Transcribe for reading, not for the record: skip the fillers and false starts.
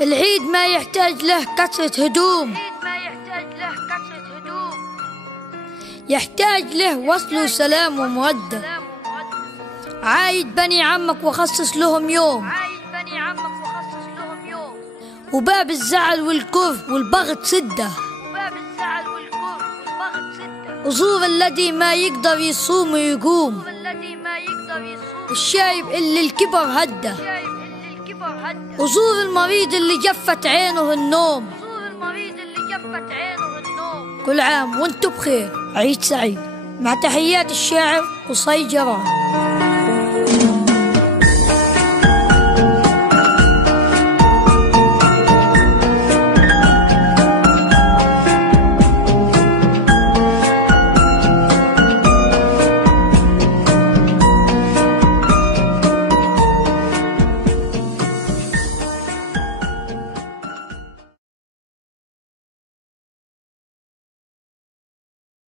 العيد ما يحتاج له كثرة هدوم، يحتاج له وصل وسلام ومودة. عايد بني عمك وخصص لهم يوم، وباب الزعل والكره والبغض سده. وزور الذي ما يقدر يصوم ويقوم، الشايب اللي الكبر هده. وزور المريض اللي جفت عينه النوم. كل عام وانتم بخير، عيد سعيد. مع تحيات الشاعر قصي جران.